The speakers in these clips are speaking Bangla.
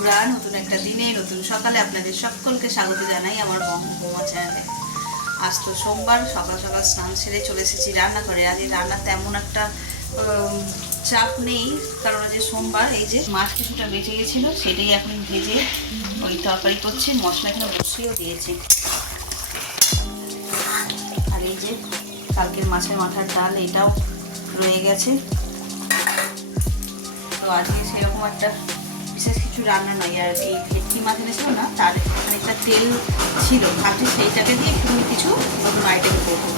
বন্ধুরা, নতুন একটা দিনে নতুন সকালে আপনাদের সকলকে স্বাগত জানাই আমার বৌমা চ্যানেলে। আজ তো সোমবার, সকাল সকাল স্নান সেরে চলে এসেছি রান্নাঘরে। আজ রান্না তেমন একটা চাপ নেই, কারণ আজ সোমবার। এই যে মাছ কিছুটা বেঁচে গেছিলো, সেটাই এখন ভেজে ওই তরকারি করছি। মশলা এখানে বসিয়েও দিয়েছি। আর এই যে কালকের মাছের মাথার ডাল, এটাও রয়ে গেছে। তো আজকে সেরকম একটা বিশেষ কিছু রান্না নয়। আর এই ভেটকি মাছ এনেছিল না, তার খানিকটা তেল ছিল, ভাবছি সেইটাকে দিয়ে একটু কিছু নতুন আইটেম করবো।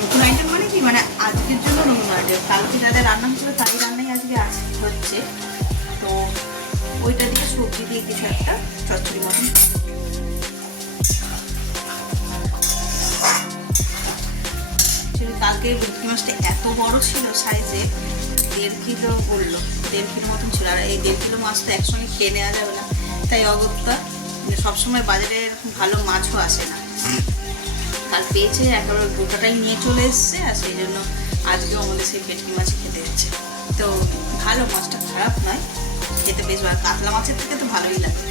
নতুন আইটেম মানে কি, মানে আজকের জন্য নতুন আইটেম। কালকে যাদের রান্না হচ্ছিলো তারই রান্নাই আজকে হচ্ছে। তো ওইটা দিয়ে সবজি দিয়ে কিছু একটা চচ্চড়ি মতন। কালকে ভেটকি মাছটা এত বড় ছিল সাইজে, 1.5 কিলো বললো, 1.5 কিলো মতন ছিল। আর এই 1.5 কিলো মাছ তো একসঙ্গে খেয়ে নেওয়া যাবে না, তাই অগত্যা সবসময় বাজারে এরকম ভালো মাছও আসে না। কাল পেয়েছে, একবার গোটাটাই নিয়ে চলে এসছে। আর সেই জন্য আজকেও আমাদের সেই ভেটকি মাছ খেতে হচ্ছে। তো ভালো, মাছটা খারাপ নয়, খেতে বেশ ভালো। কাতলা মাছের থেকে তো ভালোই লাগে।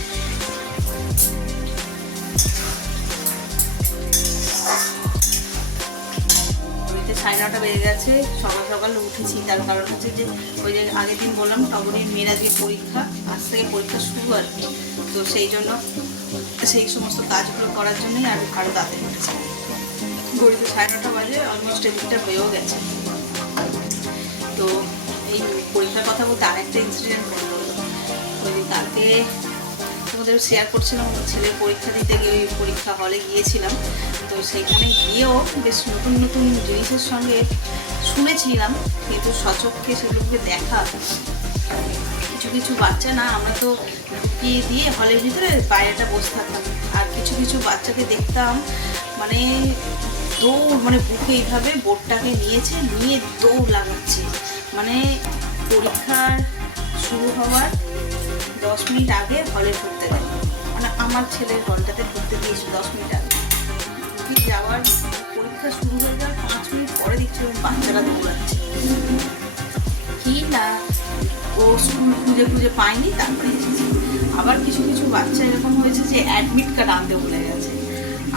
সাড়ে 9টা বেজে গেছে, সকাল সকাল উঠেছি। তার কারণ হচ্ছে যে ওই যে আগের দিন বললাম টগরের মেয়ের আজকে পরীক্ষা, আজ থেকে পরীক্ষা শুরু আর কি। তো সেই জন্য সেই সমস্ত কাজগুলো করার জন্যই আরও তাড়াতাড়ি উঠেছি। ঘড়িতে 9:30 বাজে, অলমোস্ট এদিকটা হয়েও গেছে। তো এই পরীক্ষার কথা বলতে আরেকটা ইনসিডেন্ট হলো। ওই কালকে তোমাদের শেয়ার করছিলাম, ছেলের পরীক্ষা দিতে গিয়ে ওই পরীক্ষা হলে গিয়েছিলাম। তো সেইখানে গিয়েও বেশ নতুন নতুন জিনিসের সঙ্গে শুনেছিলাম, কিন্তু সচক্ষে সেগুলোকে দেখা। কিছু কিছু বাচ্চা না, আমরা তো ঢুকিয়ে দিয়ে হলের ভিতরে বাইরেটা বসে থাকতাম, আর কিছু কিছু বাচ্চাকে দেখতাম মানে দৌড়, মানে বুকে এইভাবে বোর্ডটাকে নিয়ে দৌড় লাগাচ্ছে। মানে পরীক্ষার শুরু হওয়ার 10 মিনিট আগে হলে ঢুকতে দেয়। মানে আমার ছেলের হলটাতে ঢুকতে দিয়েছে 10 মিনিট আগে। ঢুকে যাওয়ার, পরীক্ষা শুরু হয়ে যাওয়ার 5 মিনিট পরে দেখছি বাচ্চারা দৌড়াচ্ছে। কি না, ও স্কুল খুঁজে পায়নি, তারপরে এসেছে। আবার কিছু কিছু বাচ্চা এরকম হয়েছে যে অ্যাডমিট কার্ড আনতে ভুলে গেছে।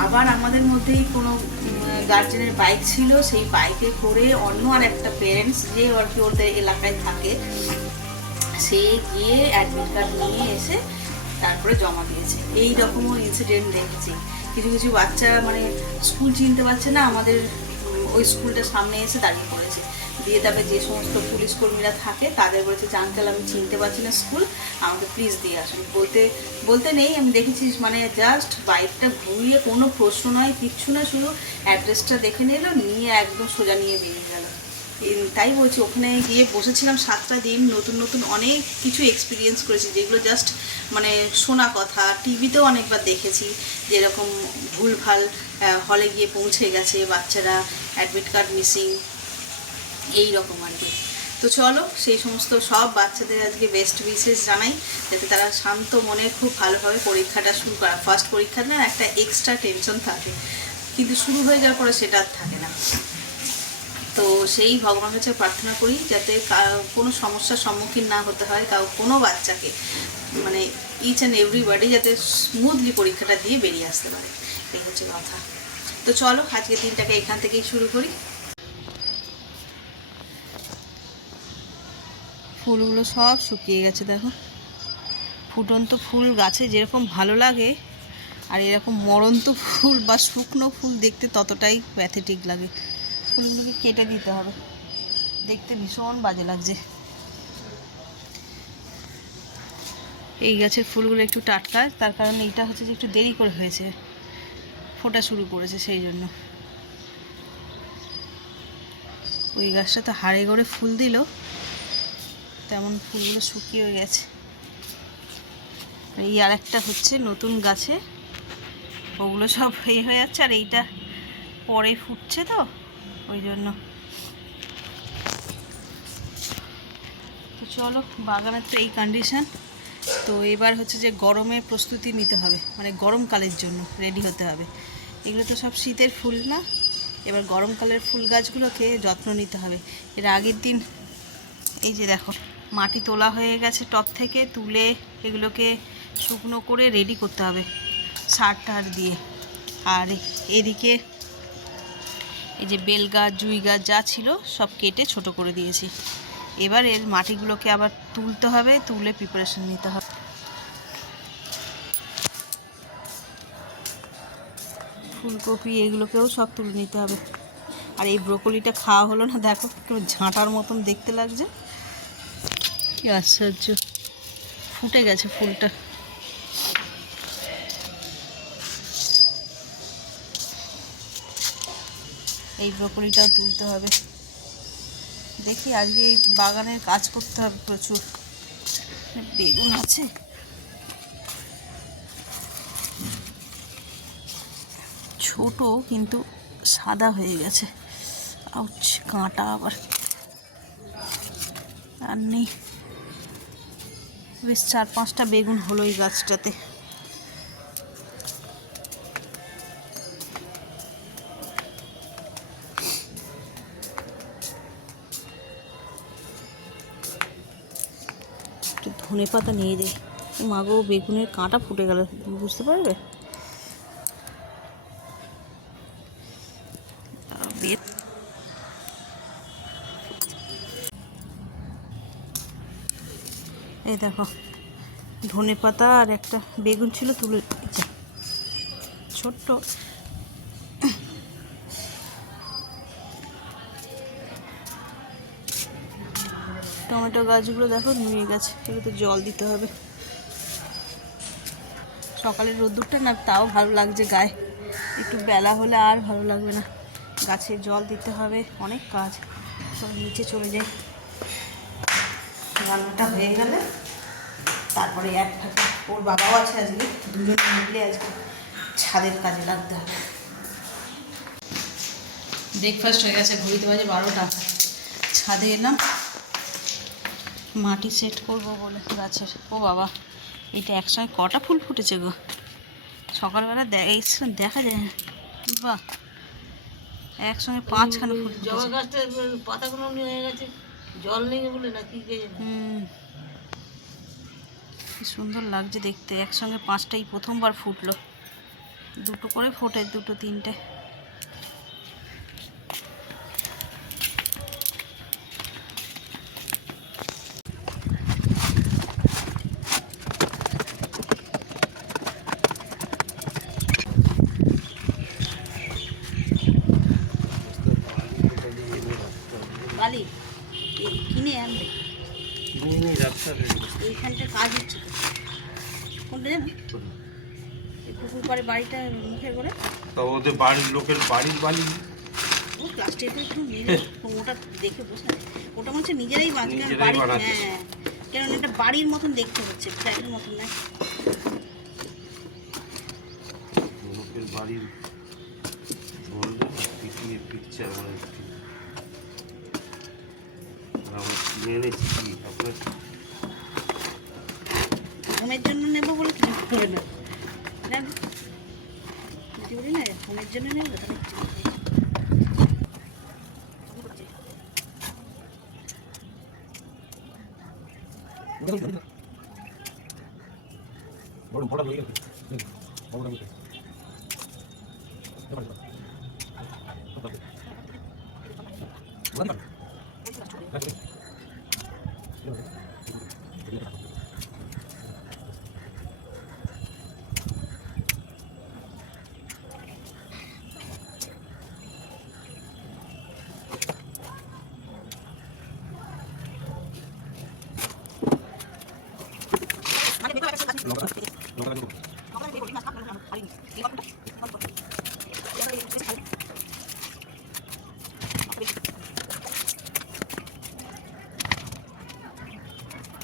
আবার আমাদের মধ্যেই কোনো গার্জেনের বাইক ছিল, সেই বাইকে করে অন্য আর একটা পেরেন্টস যে আর কি ওদের এলাকায় থাকে, সে গিয়ে অ্যাডমিট কার্ড নিয়ে এসে তারপরে জমা দিয়েছে। এই রকমও ইনসিডেন্ট দেখেছি। কিছু কিছু বাচ্চা মানে স্কুল চিনতে পারছে না, আমাদের ওই স্কুলটার সামনে এসে দাঁড়িয়ে পড়েছে। দিয়ে তারপরে যে সমস্ত পুলিশ কর্মীরা থাকে তাদের বলেছে যে আঙ্কেল, আমি চিনতে পারছি না স্কুল, আমাকে প্লিজ দিয়ে আসুন। বলতে নেই, আমি দেখেছি মানে জাস্ট বাইকটা ঘুরিয়ে, কোনো প্রশ্ন নয়, কিচ্ছু না, শুধু অ্যাড্রেসটা দেখে নিল, নিয়ে একদম সোজা নিয়ে বেরিয়ে গেল। তাই বলছি, ওখানে গিয়ে বসেছিলাম 7টা দিন, নতুন নতুন অনেক কিছু এক্সপিরিয়েন্স করেছি, যেগুলো জাস্ট মানে শোনা কথা। টিভিতেও অনেকবার দেখেছি যেরকম ভুলভাল হলে গিয়ে পৌঁছে গেছে বাচ্চারা, অ্যাডমিট কার্ড মিসিং, এই রকম আর কি। তো চলো, সেই সমস্ত সব বাচ্চাদের আজকে বেস্ট উইশেস জানাই, যাতে তারা শান্ত মনে খুব ভালোভাবে পরীক্ষাটা শুরু করা। ফার্স্ট পরীক্ষা না, একটা এক্সট্রা টেনশন থাকে, কিন্তু শুরু হয়ে যাওয়ার পরে সেটা আর থাকে না। তো সেই ভগবানের কাছে প্রার্থনা করি যাতে কোনো সমস্যার সম্মুখীন না হতে হয় কোনো বাচ্চাকে, মানে ইচ অ্যান্ড এভরিবডি যাতে স্মুথলি পরীক্ষাটা দিয়ে বেরিয়ে আসতে পারে, এই হচ্ছে কথা। তো চলো, আজকে দিনটাকে এখান থেকেই শুরু করি। ফুলগুলো সব শুকিয়ে গেছে, দেখো। ফুটন্ত ফুল গাছে যেরকম ভালো লাগে, আর এরকম মরন্ত ফুল বা শুকনো ফুল দেখতে ততটাই প্যাথেটিক লাগে। ফুলগুলোকে কেটে দিতে হবে, দেখতে ভীষণ বাজে লাগছে। এই গাছের ফুলগুলো একটু টাটকা, তার কারণে এইটা হচ্ছে যে একটু দেরি করে হয়েছে, ফোটা শুরু করেছে, সেই জন্য। ওই গাছটা তো হাড়ে গড়ে ফুল দিল, তেমন ফুলগুলো শুকিয়ে গেছে। এই আর একটা হচ্ছে নতুন গাছে, ওগুলো সব হয়ে যাচ্ছে, আর এইটা পরে ফুটছে, তো ওই জন্য। তো চলো, বাগানের তো এই কন্ডিশন। তো এবার হচ্ছে যে গরমের প্রস্তুতি নিতে হবে, মানে গরমকালের জন্য রেডি হতে হবে। এগুলো তো সব শীতের ফুল না, এবার গরমকালের ফুল গাছগুলোকে যত্ন নিতে হবে। এর আগের দিন এই যে দেখো, মাটি তোলা হয়ে গেছে টব থেকে, তুলে এগুলোকে শুকনো করে রেডি করতে হবে সার টার দিয়ে। আর এদিকে এই যে বেল গাছ জুই গাছ যা ছিল সব কেটে ছোট করে দিয়েছি। এবার এর মাটিগুলোকে আবার তুলতে হবে, তুলে প্রিপারেশন নিতে হবে। ফুলকপি এগুলোকেও সব তুলে নিতে হবে। আর এই ব্রোকলিটা খাওয়া হলো না, দেখো একটু ঝাঁটার মতন দেখতে লাগছে, কি আশ্চর্য, ফুটে গেছে ফুলটা। এই ব্রোকলিটাও তুলতে হবে। দেখি আজকে এই বাগানের কাজ করতে হবে প্রচুর। বেগুন আছে, ছোট কিন্তু সাদা হয়ে গেছে, আউচ, কাঁটা আবার আর নেই। বেশ 4-5টা বেগুন হলো এই গাছটাতে। একটু ধনে পাতা নিয়ে যাই। মাগো, বেগুনের কাঁটা ফুটে গেল, বুঝতে পারবে? এই দেখো ধনে পাতা আর একটা বেগুন ছিল, তুলে ছোট্ট। টমেটো গাছগুলো দেখো নুয়ে গেছে, এগুলোতে জল দিতে হবে। সকালের রোদ্দুরটা না তাও ভালো লাগছে গায়ে, একটু বেলা হলে আর ভালো লাগবে না। গাছে জল দিতে হবে, অনেক কাজ। সব নিচে চলে যাই, রান্নাটা হয়ে গেলে তারপরে এক থাকে। ওর বাবাও আছে আজকে, দুজনে মিলে আজকে ছাদের কাজে লাগতে হবে। ব্রেকফাস্ট হয়ে গেছে, ঘুরিতে বাজে 12টা। ছাদে এলাম মাটি সেট করবো বলে গাছের। ও বাবা, এটা একসঙ্গে কটা ফুল ফুটেছে গো! সকালবেলা দেখা যায়। বাহ, একসঙ্গে 5খানা ফুল। জবা গাছটার পাতাগুলো নিয়ে গেছে, জল নেই বলে না কি? কি সুন্দর লাগছে দেখতে, একসঙ্গে 5টাই প্রথমবার ফুটলো। 2টো করে ফোটে, 2টো 3টে। বালি কিনে আনবে, এইখানটা কাজ হচ্ছে তো। কোনটা জানো? এই পুকুর পাড়ে বাড়িটা মুখে করে ওদের বাড়ির লোকের বাড়ির বালি, ও প্লাস্টিকের একটু নিলে ওটা দেখে বোঝা, ওটা মনে হচ্ছে নিজেরাই বাঁধবে বাড়ি। হ্যাঁ, কেন এটা বাড়ির মতন দেখতে হচ্ছে, ফ্ল্যাটের মতন না। লোকের বাড়ির পিকচার আপনার ঘুমের জন্য নেবো বলে কিছু করে না, বলি না ঘুমের জন্য নেবো তাহলে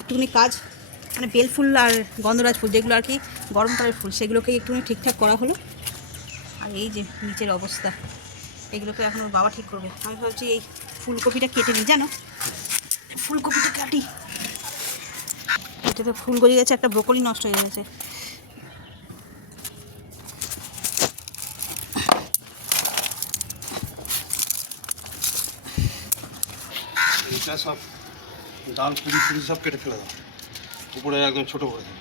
একটুখানি কাজ, মানে বেল ফুল আর গন্ধরাজ ফুল যেগুলো আর কি গরমকালের ফুল, সেগুলোকে একটুখানি ঠিকঠাক করা হলো। আর এই যে নিচের অবস্থা, এগুলোকে এখন ওর বাবা ঠিক করবে। আমি ভাবছি এই ফুলকপিটা কেটে নিই, জানো, ফুলকপিটা কাটি। এটাতে ফুল গড়ে গেছে, একটা ব্রোকলি নষ্ট হয়ে গেছে। এটা সব ডাল পুরি সব কেটে ফেলে দাও, উপরে একদম ছোটো করে দাও।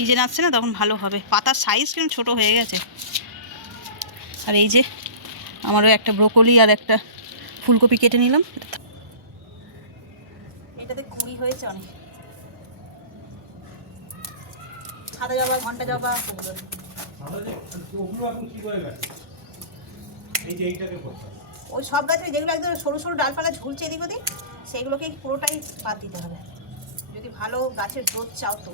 সিজন আসছে না, তখন ভালো হবে। পাতার সাইজ কেমন ছোটো হয়ে গেছে। আর এই যে আমারও একটা ব্রোকলি আর একটা ফুলকপি কেটে নিলাম। এটাতে কুড়ি হয়েছে অনেক। সাদা জবা, ঘন্টা জবা, ওই সব গাছে যেগুলো একদম সরু সরু ডালপালা ঝুলছে এদিক ওদিক, সেইগুলোকে পুরোটাই বাদ দিতে হবে যদি ভালো গাছের গ্রোথ চাও। তো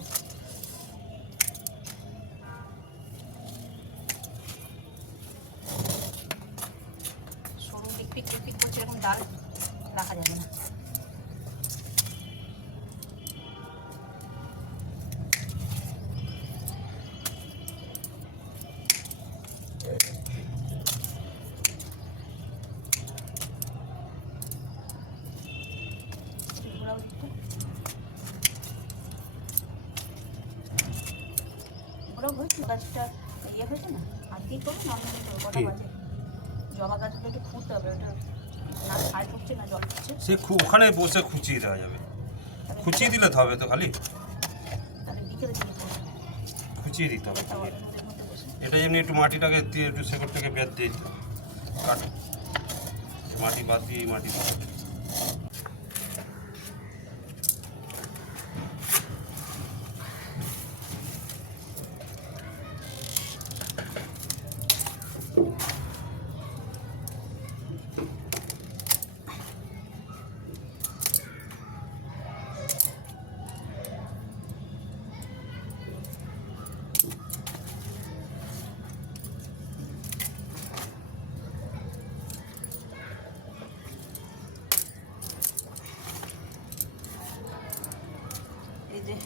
সরু টিকপিক টিকপিক করছে, এরকম ডাল রাখা যাবে না। ওরা হয়েছে গাছটা ইয়ে হয়েছে না, আজকেই করবো নর্মালি কটা বাজে। জবা গাছগুলো একটু ফুটতে হবে, ওটা না ছাই পড়ছে না জল পড়ছে। সে ওখানে বসে খুঁচিয়ে দেওয়া যাবে, খুঁচিয়ে দিলে তো হবে তো, খালি তাহলে বিকেলে দিয়ে করবো, খুঁচিয়ে দিতে হবে। ওদের মধ্যে বসে। এটা যেমনি একটু মাটিটাকে দিয়ে একটু শেকড়টাকে বেদ দিয়ে দিতে হবে। কাট মাটি বাদ দিয়ে এই মাটি বাদ। এই যে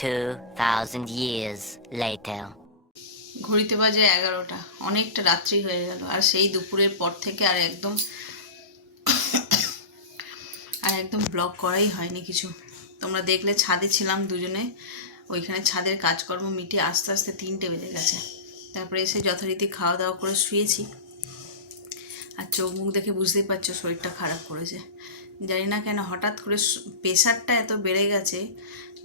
2,000 years later. ঘড়িতে বাজে 11টা, অনেকটা রাত্রি হয়ে গেল। আর সেই দুপুরের পর থেকে আর একদম ব্লগ করাই হয়নি কিছু। তোমরা দেখলে ছাদে ছিলাম দুজনে, ওইখানে ছাদের কাজকর্ম মিটিয়ে আস্তে আস্তে 3টে বেজে গেছে। তারপরে এসে যথারীতি খাওয়া দাওয়া করে শুয়েছি। আর চোখ মুখ দেখে বুঝতেই পারছো শরীরটা খারাপ করেছে। জানি না কেন হঠাৎ করে প্রেশারটা এত বেড়ে গেছে,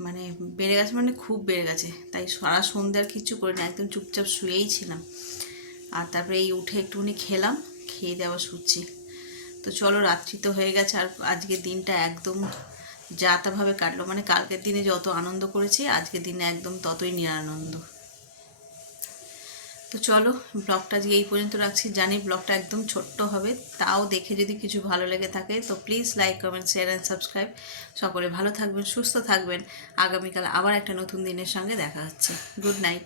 মানে খুব বেড়ে গেছে। তাই সারা সন্ধ্যে আর কিছু করিনি, একদম চুপচাপ শুয়েই ছিলাম। আর তারপরে এই উঠে একটুখানি খেলাম, খেয়ে দেওয়া শুচ্ছি। তো চলো, রাত্রি তো হয়ে গেছে। আর আজকের দিনটা একদম যা তাভাবে কাটলো, মানে কালকের দিনে যত আনন্দ করেছি আজকের দিনে একদম ততই নিরানন্দ। তো চলো, ব্লগটা আজকে এই পর্যন্ত রাখছি। জানি ব্লগটা একদম ছোট্ট হবে, তাও দেখে যদি কিছু ভালো লেগে থাকে তো please like, comment, share and subscribe. সকলে ভালো থাকবেন, সুস্থ থাকবেন। আগামীকাল আবার একটা নতুন দিনের সঙ্গে দেখা হচ্ছে। Good night.